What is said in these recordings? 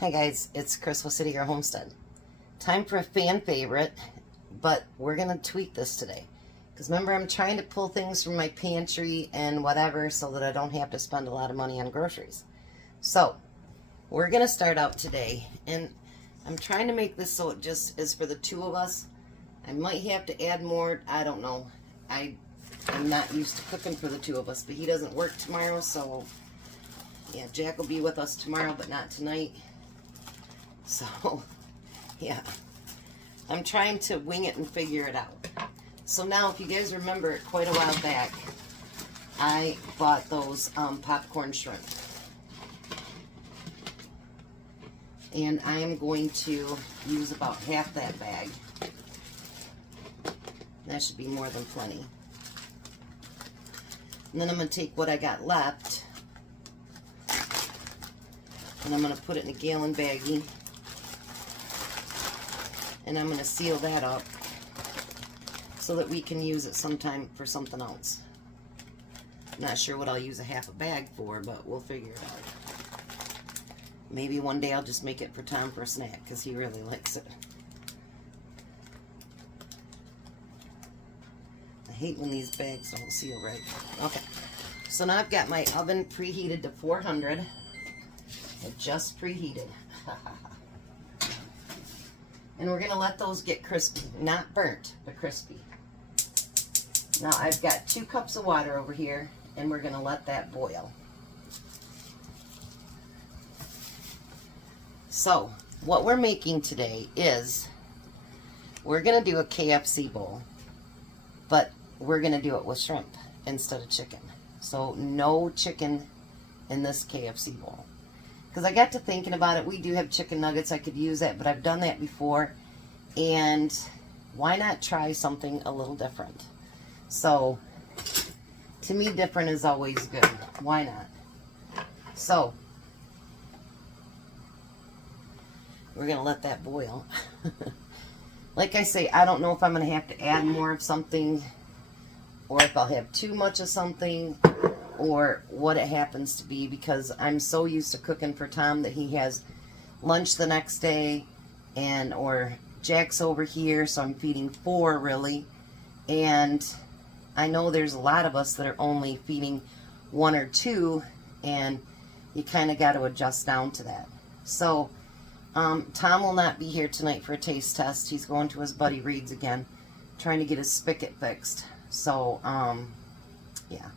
Hi guys, it's Chris with City Girl Homestead. Time for a fan favorite, but we're going to tweak this today. Because remember, I'm trying to pull things from my pantry and whatever so that I don't have to spend a lot of money on groceries. So, we're going to start out today, and I'm trying to make this so it just is for the two of us. I might have to add more, I don't know. I'm not used to cooking for the two of us, but he doesn't work tomorrow, so yeah, Jack will be with us tomorrow, but not tonight. So, yeah, I'm trying to wing it and figure it out. So now, if you guys remember, quite a while back, I bought those popcorn shrimp. And I am going to use about half that bag. That should be more than plenty. And then I'm going to take what I got left, and I'm going to put it in a gallon baggie. And I'm going to seal that up so that we can use it sometime for something else. Not sure what I'll use a half a bag for, but we'll figure it out. Maybe one day I'll just make it for Tom for a snack because he really likes it. I hate when these bags don't seal right. Okay, so now I've got my oven preheated to 400. It just preheated. And we're going to let those get crispy. Not burnt, but crispy. Now I've got 2 cups of water over here, and we're going to let that boil. So, what we're making today is, we're going to do a KFC bowl, but we're going to do it with shrimp instead of chicken. So, no chicken in this KFC bowl. Because I got to thinking about it. We do have chicken nuggets. I could use that, but I've done that before. And why not try something a little different? So, to me, different is always good. Why not? So, we're going to let that boil. Like I say, I don't know if I'm going to have to add more of something, or if I'll have too much of something, or what it happens to be, because I'm so used to cooking for Tom that he has lunch the next day, and or Jack's over here, so I'm feeding 4 really, and I know there's a lot of us that are only feeding 1 or 2, and you kind of got to adjust down to that. So Tom will not be here tonight for a taste test. He's going to his buddy Reed's again, trying to get his spigot fixed. So yeah,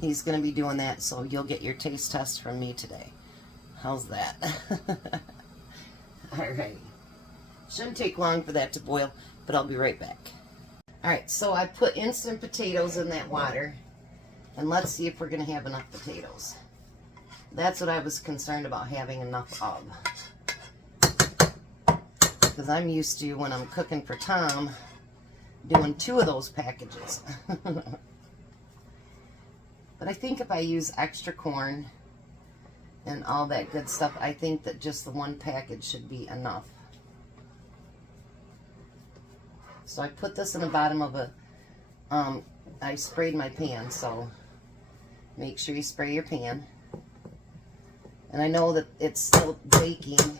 he's going to be doing that, so you'll get your taste test from me today. How's that? Alright. Shouldn't take long for that to boil, but I'll be right back. Alright, so I put instant potatoes in that water, and let's see if we're going to have enough potatoes. That's what I was concerned about having enough of. Because I'm used to, when I'm cooking for Tom, doing 2 of those packages. But I think if I use extra corn and all that good stuff, I think that just the 1 package should be enough. So I put this in the bottom of a, I sprayed my pan, so make sure you spray your pan. And I know that it's still baking,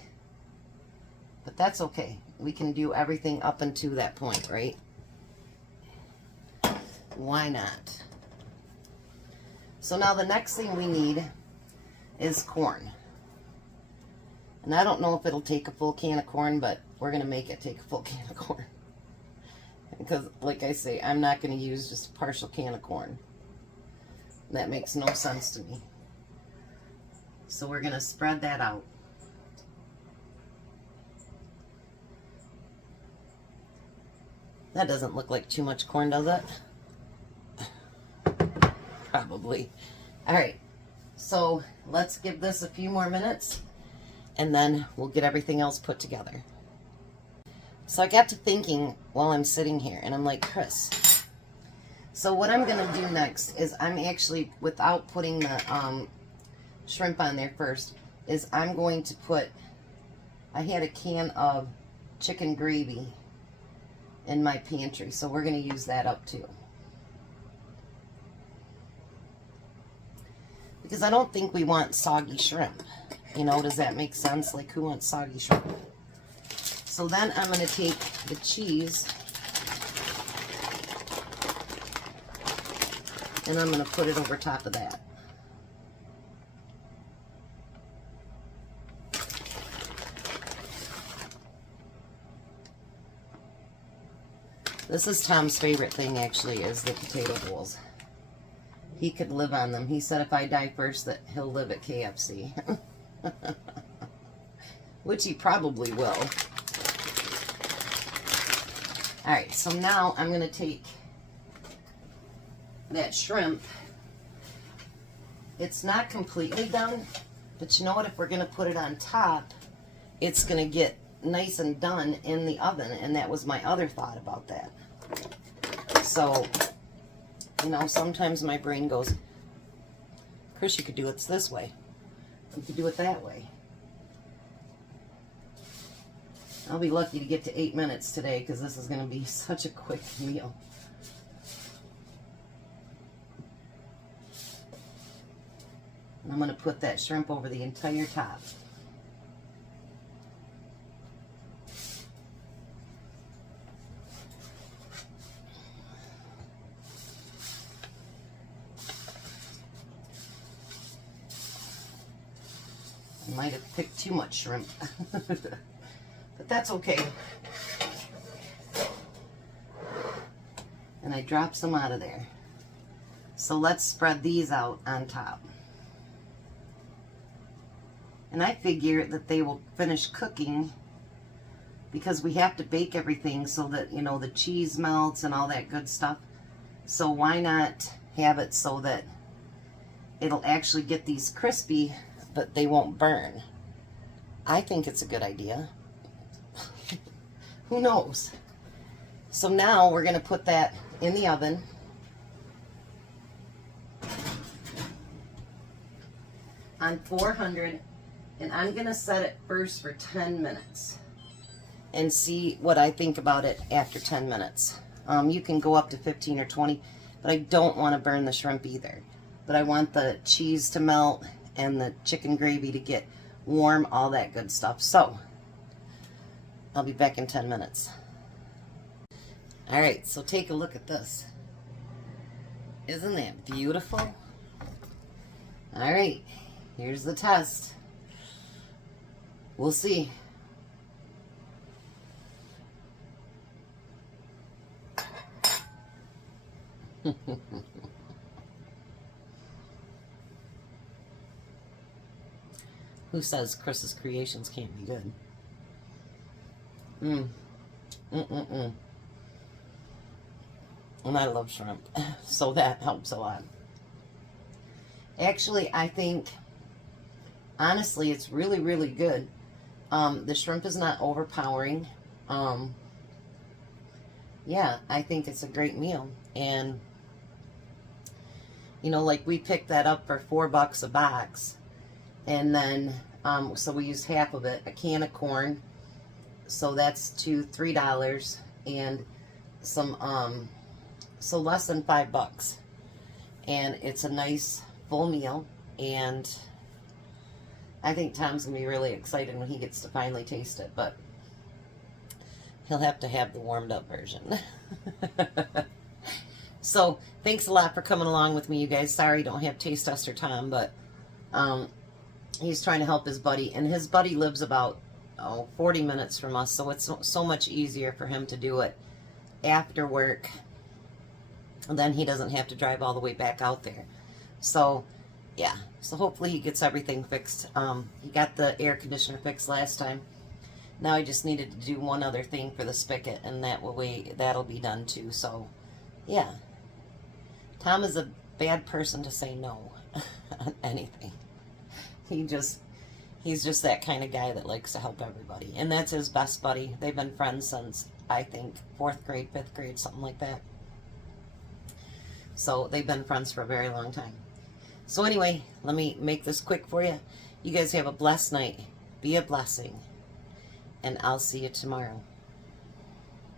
but that's okay. We can do everything up until that point, right? Why not? So now the next thing we need is corn. And I don't know if it'll take a full can of corn, but we're going to make it take a full can of corn. Because, like I say, I'm not going to use just a partial can of corn. That makes no sense to me. So we're going to spread that out. That doesn't look like too much corn, does it? Probably. Alright, so let's give this a few more minutes, and then we'll get everything else put together. So I got to thinking while I'm sitting here, and I'm like, Chris, so what I'm going to do next is, I'm actually, without putting the shrimp on there first, is I'm going to put, I had a can of chicken gravy in my pantry, so we're going to use that up too. Because I don't think we want soggy shrimp. You know, does that make sense? Like, who wants soggy shrimp? So then I'm going to take the cheese and I'm going to put it over top of that. This is Tom's favorite thing, actually, is the potato bowls. He could live on them. He said if I die first that he'll live at KFC. Which he probably will. Alright, so now I'm going to take that shrimp. It's not completely done, but you know what? If we're going to put it on top, it's going to get nice and done in the oven, and that was my other thought about that. So, you know, sometimes my brain goes, Chris, you could do it this way. You could do it that way. I'll be lucky to get to 8 minutes today because this is going to be such a quick meal. And I'm going to put that shrimp over the entire top. I might have picked too much shrimp. But that's okay. And I dropped some out of there. So let's spread these out on top. And I figure that they will finish cooking because we have to bake everything so that, you know, the cheese melts and all that good stuff. So why not have it so that it'll actually get these crispy, but they won't burn? I think it's a good idea. Who knows? So now we're going to put that in the oven. On 400, and I'm going to set it first for 10 minutes and see what I think about it after 10 minutes. You can go up to 15 or 20, but I don't want to burn the shrimp either. But I want the cheese to melt and the chicken gravy to get warm, all that good stuff. So I'll be back in 10 minutes. All right, so take a look at this. Isn't that beautiful? All right, here's the test. We'll see. Who says Chris's creations can't be good? And I love shrimp, so that helps a lot. Actually, I think, honestly, it's really, really good. The shrimp is not overpowering. Yeah, I think it's a great meal. And, you know, like we picked that up for $4 a box. And then, so we used half of it, a can of corn. So that's $3. And some, so less than $5. And it's a nice full meal. And I think Tom's going to be really excited when he gets to finally taste it. But he'll have to have the warmed up version. So thanks a lot for coming along with me, you guys. Sorry I don't have Taste Tester Tom, but he's trying to help his buddy. And his buddy lives about 40 minutes from us. So it's so much easier for him to do it after work. And then he doesn't have to drive all the way back out there. So, yeah. So hopefully he gets everything fixed. He got the air conditioner fixed last time. Now I just needed to do one other thing for the spigot, and that'll be done too. So, yeah. Tom is a bad person to say no on anything. He's just that kind of guy that likes to help everybody. And that's his best buddy. They've been friends since, I think, 4th grade, 5th grade, something like that. So they've been friends for a very long time. So anyway, let me make this quick for you. You guys have a blessed night. Be a blessing. And I'll see you tomorrow.